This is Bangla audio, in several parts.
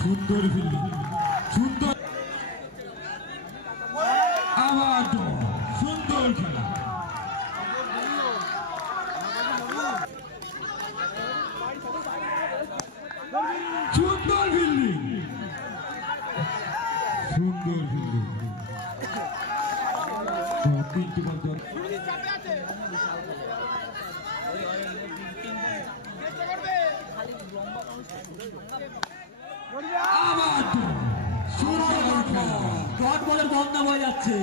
সুন্দর ফিল্ডিং, সুন্দর আবার সুন্দর খেলা। সুন্দর ফিল্ডিং, সুন্দর ফিল্ডিং। তিনটি বল ডট বলের বন্ধ হয়ে যাচ্ছে।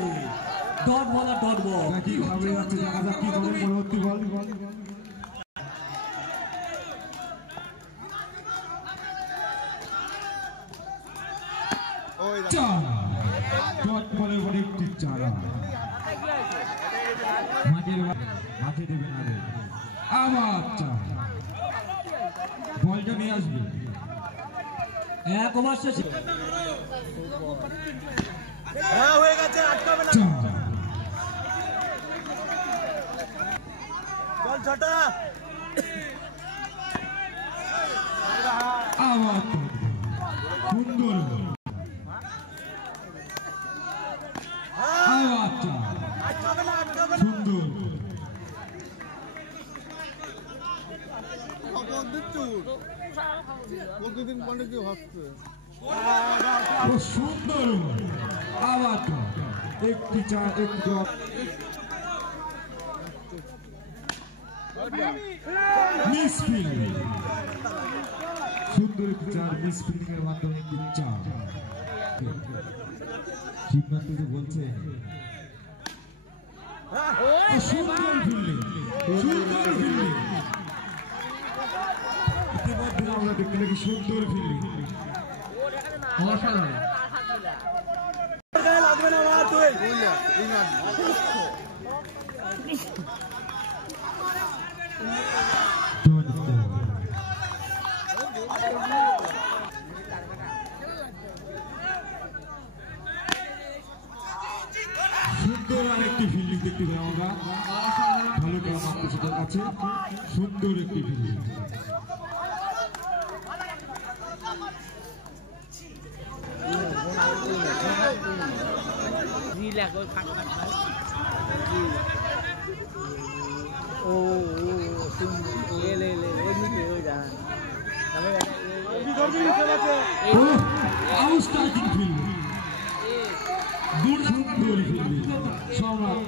Dot ball R dot ball কি হবে যাচ্ছে, দেখা যাক কি করে পরবর্তী বল। ডট বলে অনেকটি চারা মাঠে দেবে না, আবার বলটা নিয়ে আসবে। এক ওভার শেষে হয়ে গেছে, আটকাবে না। চল ছটা। আবার সুন্দর, আটকাবে না, আটকাবে না। সুন্দর প্রতিদিন পরে কি হচ্ছে। সুন্দর আবার একটি চার, একটি ডট। মিস ফিল্ডিং, সুন্দর একটি চার, মিস ফিল্ডিং এর মাধ্যমে একটি চার। সিদ্ধান্ত বলছে সুন্দর ফিল্ডিং, সুন্দর ফিল্ডিং। ইতিমধ্যে আমরা দেখতে লাগি সুন্দর ফিল্ডিং, অসাধারণ। লাগবে না আমার, তুই সুন্দর আরেকটি ফিল্ডিং দেখতে পাই আমরা, ভালো কাজ আপনাদের কাছে। সুন্দর একটি ফিল্ডিং, আউটস্ট্যান্ডিং ফিল্ডিং, সুন্দর ফিল্ডিং। সম্রাট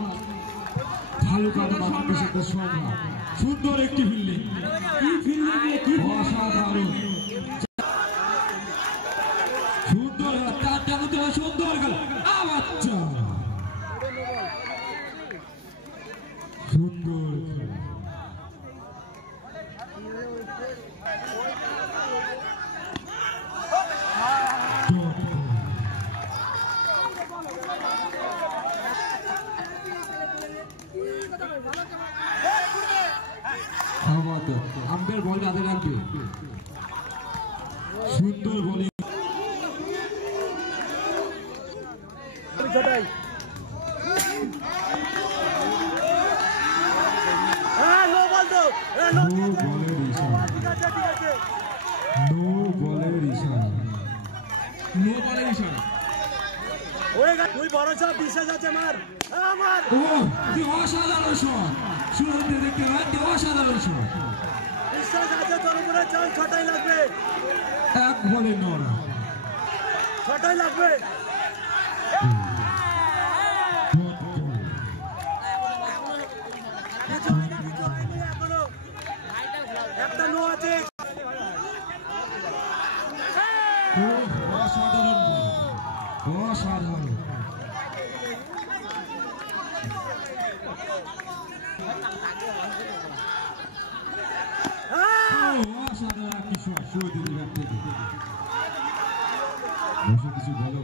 ভালো কাজ আপনাদের সাথে, সম্রাট সুন্দর একটি ফিল্ডিং, কি ফিল্ডিং, অসাধারণ। সুন্দর চারটা মধ্যে সুন্দর গেল, আবার সুন্দর আম্পায়ার বল হাতে রাখবে। সুন্দর বলিং, ছটাই। নো বল তো, নো বলের ইশারা, ঠিক আছে, ঠিক আছে। নো বলের ইশারা, নো বলের ইশারা। হয়ে গেছে, তুই বড় সব বিশ্বাস আছে মার, আমার। ও কি অসাধারণ শট, শুরুতে দেখতে হয় কি অসাধারণ শট। বিশ্বাস আছে তোর উপরে, চল ছটাই লাগবে, এক বলে নড়া, ছটাই লাগবে। একটা নো আছে। অসাধারণ বল, অসাধারণ। অসাধারণ কি শট, শুরু থেকে ব্যাট থেকে। বসে কিছু বলো,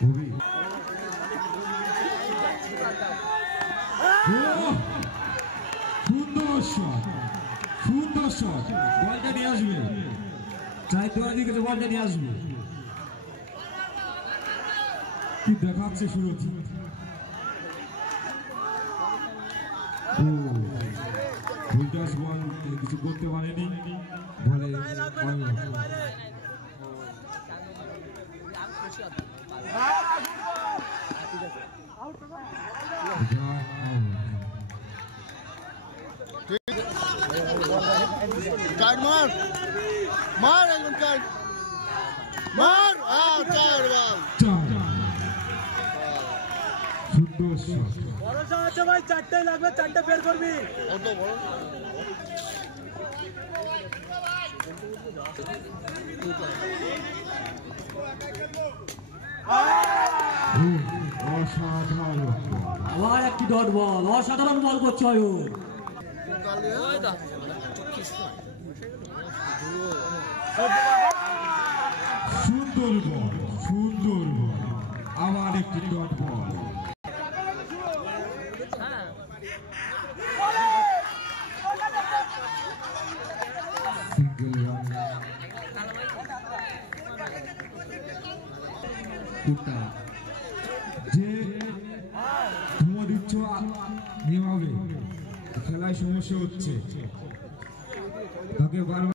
খুবই সুন্দর শট, সুন্দর শট। বলটা নিয়ে আসবে, চাই দেওয়ার দিকে বলটা নিয়ে আসবে। কি দেখাচ্ছে সুরজ, ফুলটাস বল কিছু করতে পারেনি বলে কাট মার মার একদম কাট মার চার বল ভরসা আছে ভাই, চারটাই লাগবে, চারটে বের করবি। কত বড় আবার একটি ডট বল, অসাধারণ বল করছে অয়ন। সুন্দর বল, সুন্দর বল, আবার একটি ডট বল। যে তোমার ইচ্ছা নেওয়া হবে, খেলায় সমস্যা হচ্ছে তাকে বারবার